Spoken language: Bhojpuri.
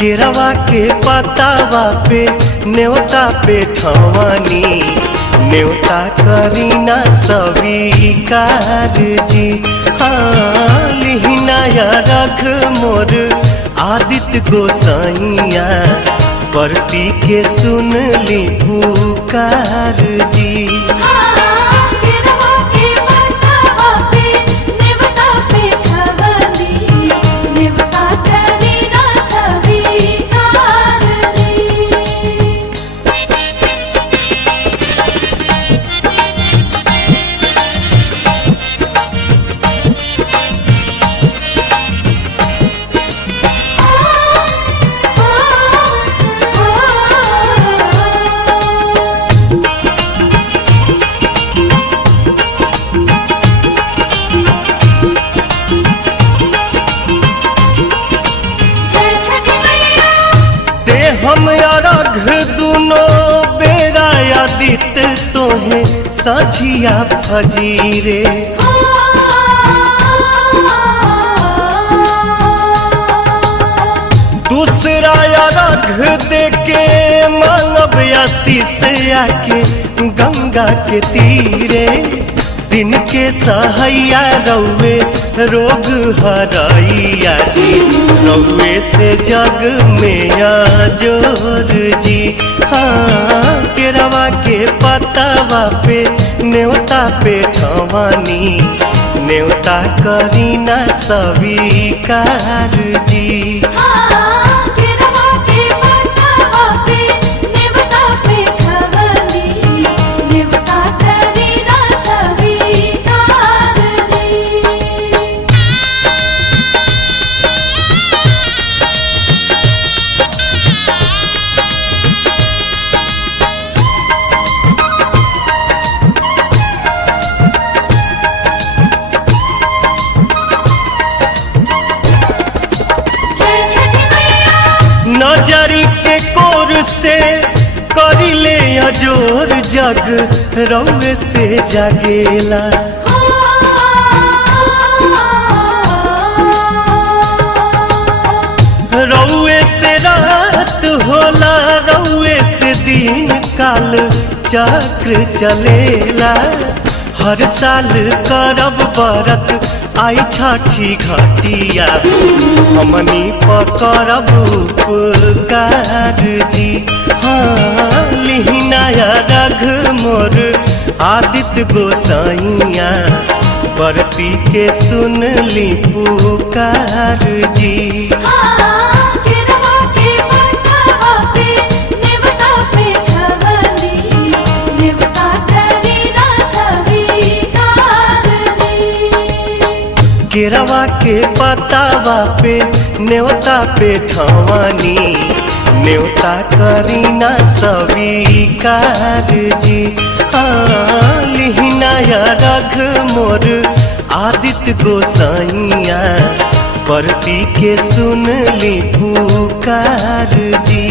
केरवा के पतावा पे न्योता पे ठवानी न्योता करीना स्वीकार जी। हाँ लिहिनाया रख मोर आदित्य गोसाइया परती के सुन ली पुकार जी। हम अरघ दुनो बेरा आदित्य तोहे सझिया फजीरे। दूसरा अरघ देके मानव आशीष आके गंगा के तीरे। दिन के सहैया रौवे रोग हराइया जी रौवे से जग में जोर जी। हाँ केरवा के पतावा पे न्योता पे ठवानी न्योता करीना स्वीकार जी। नजरी के कोर से करिले अजोर जग रौवे से जागेला। रौवे से रात होला रौवे से दिन काल चक्र चलेला। हर साल करब बरत आई छठी घटिया हमनी पकड़ब उपकार जी। हाँ लिहिनाया रघ मोर आदित्य गोसाइया परती के सुन ली पुकार जी। केरवा के पतावा पे न्योता पे ठवानी न्योता करीना स्वीकार जी। हाँ लिहिनाया रघ मोर आदित्य गोसाइया परती के सुन ली पुकार जी।